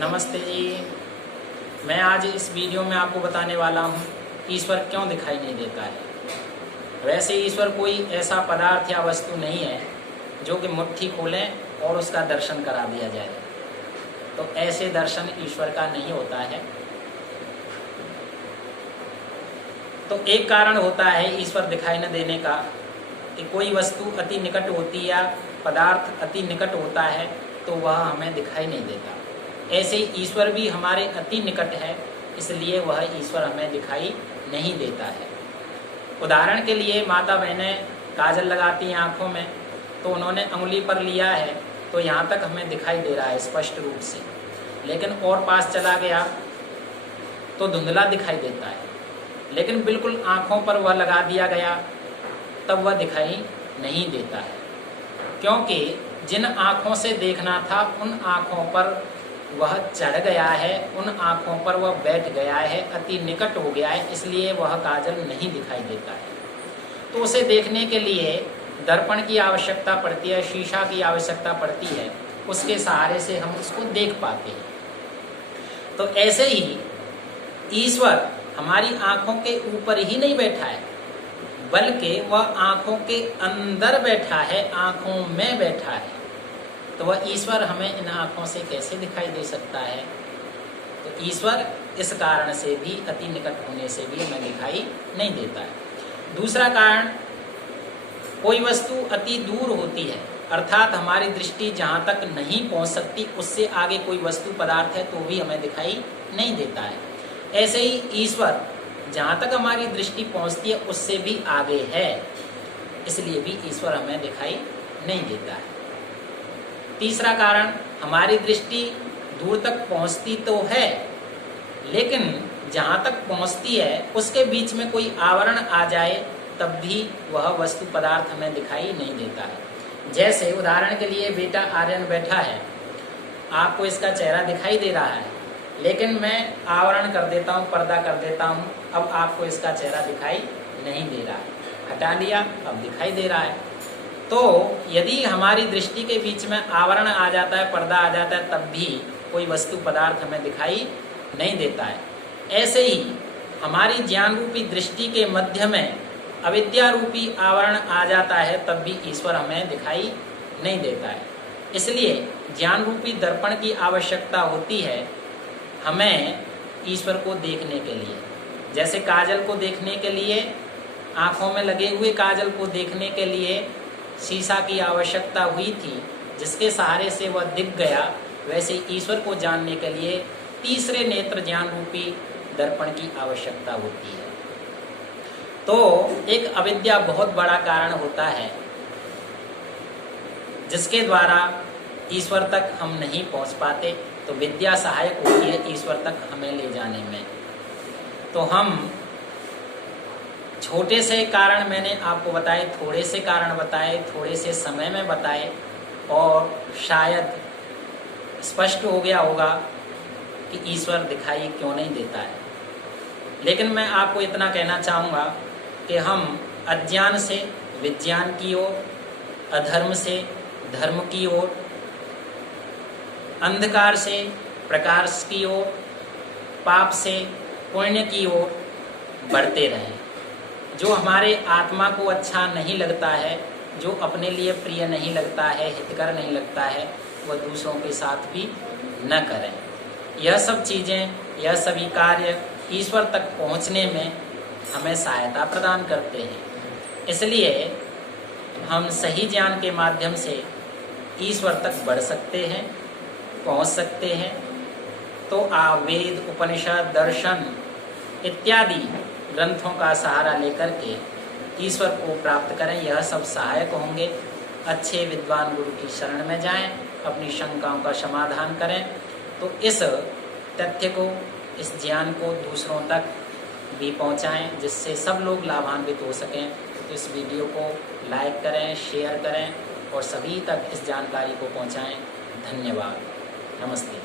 नमस्ते जी। मैं आज इस वीडियो में आपको बताने वाला हूँ ईश्वर क्यों दिखाई नहीं देता है। वैसे ईश्वर कोई ऐसा पदार्थ या वस्तु नहीं है जो कि मुट्ठी खोलें और उसका दर्शन करा दिया जाए, तो ऐसे दर्शन ईश्वर का नहीं होता है। तो एक कारण होता है ईश्वर दिखाई न देने का कि कोई वस्तु अति निकट होती है या पदार्थ अति निकट होता है तो वह हमें दिखाई नहीं देता। ऐसे ही ईश्वर भी हमारे अति निकट है, इसलिए वह ईश्वर हमें दिखाई नहीं देता है। उदाहरण के लिए माता बहनें काजल लगाती हैं आँखों में, तो उन्होंने उंगली पर लिया है तो यहाँ तक हमें दिखाई दे रहा है स्पष्ट रूप से, लेकिन और पास चला गया तो धुंधला दिखाई देता है। लेकिन बिल्कुल आँखों पर वह लगा दिया गया तब वह दिखाई नहीं देता है, क्योंकि जिन आँखों से देखना था उन आँखों पर वह चढ़ गया है, उन आँखों पर वह बैठ गया है, अति निकट हो गया है, इसलिए वह काजल नहीं दिखाई देता है। तो उसे देखने के लिए दर्पण की आवश्यकता पड़ती है, शीशा की आवश्यकता पड़ती है, उसके सहारे से हम उसको देख पाते हैं। तो ऐसे ही ईश्वर हमारी आँखों के ऊपर ही नहीं बैठा है, बल्कि वह आँखों के अंदर बैठा है, आँखों में बैठा है। तो वह ईश्वर हमें इन आँखों से कैसे दिखाई दे सकता है? तो ईश्वर इस कारण से भी, अति निकट होने से भी हमें दिखाई नहीं देता है। दूसरा कारण, कोई वस्तु अति दूर होती है, अर्थात हमारी दृष्टि जहाँ तक नहीं पहुँच सकती उससे आगे कोई वस्तु पदार्थ है तो भी हमें दिखाई नहीं देता है। ऐसे ही ईश्वर जहाँ तक हमारी दृष्टि पहुँचती है उससे भी आगे है, इसलिए भी ईश्वर हमें दिखाई नहीं देता है। तीसरा कारण, हमारी दृष्टि दूर तक पहुँचती तो है, लेकिन जहाँ तक पहुँचती है उसके बीच में कोई आवरण आ जाए तब भी वह वस्तु पदार्थ हमें दिखाई नहीं देता है। जैसे उदाहरण के लिए बेटा आर्यन बैठा है, आपको इसका चेहरा दिखाई दे रहा है, लेकिन मैं आवरण कर देता हूँ, पर्दा कर देता हूँ, अब आपको इसका चेहरा दिखाई नहीं दे रहा है। हटा लिया, अब दिखाई दे रहा है। तो यदि हमारी दृष्टि के बीच में आवरण आ जाता है, पर्दा आ जाता है, तब भी कोई वस्तु पदार्थ हमें दिखाई नहीं देता है। ऐसे ही हमारी ज्ञान रूपी दृष्टि के मध्य में अविद्या रूपी आवरण आ जाता है, तब भी ईश्वर हमें दिखाई नहीं देता है। इसलिए ज्ञान रूपी दर्पण की आवश्यकता होती है हमें ईश्वर को देखने के लिए। जैसे काजल को देखने के लिए, आँखों में लगे हुए काजल को देखने के लिए शीशा की आवश्यकता हुई थी, जिसके सहारे से वह दिख गया, वैसे ईश्वर को जानने के लिए तीसरे नेत्र ज्ञान रूपी दर्पण की आवश्यकता होती है। तो एक अविद्या बहुत बड़ा कारण होता है जिसके द्वारा ईश्वर तक हम नहीं पहुंच पाते। तो विद्या सहायक होती है ईश्वर तक हमें ले जाने में। तो हम छोटे से कारण मैंने आपको बताए, थोड़े से कारण बताए, थोड़े से समय में बताए, और शायद स्पष्ट हो गया होगा कि ईश्वर दिखाई क्यों नहीं देता है। लेकिन मैं आपको इतना कहना चाहूँगा कि हम अज्ञान से विज्ञान की ओर, अधर्म से धर्म की ओर, अंधकार से प्रकाश की ओर, पाप से पुण्य की ओर बढ़ते रहें। जो हमारे आत्मा को अच्छा नहीं लगता है, जो अपने लिए प्रिय नहीं लगता है, हितकर नहीं लगता है, वह दूसरों के साथ भी न करें। यह सब चीज़ें, यह सभी कार्य ईश्वर तक पहुँचने में हमें सहायता प्रदान करते हैं। इसलिए हम सही ज्ञान के माध्यम से ईश्वर तक बढ़ सकते हैं, पहुँच सकते हैं। तो आप वेद, उपनिषद, दर्शन इत्यादि ग्रंथों का सहारा लेकर के ईश्वर को प्राप्त करें, यह सब सहायक होंगे। अच्छे विद्वान गुरु की शरण में जाएं, अपनी शंकाओं का समाधान करें, तो इस तथ्य को, इस ज्ञान को दूसरों तक भी पहुंचाएं, जिससे सब लोग लाभान्वित हो सकें। तो इस वीडियो को लाइक करें, शेयर करें और सभी तक इस जानकारी को पहुंचाएं। धन्यवाद। नमस्ते।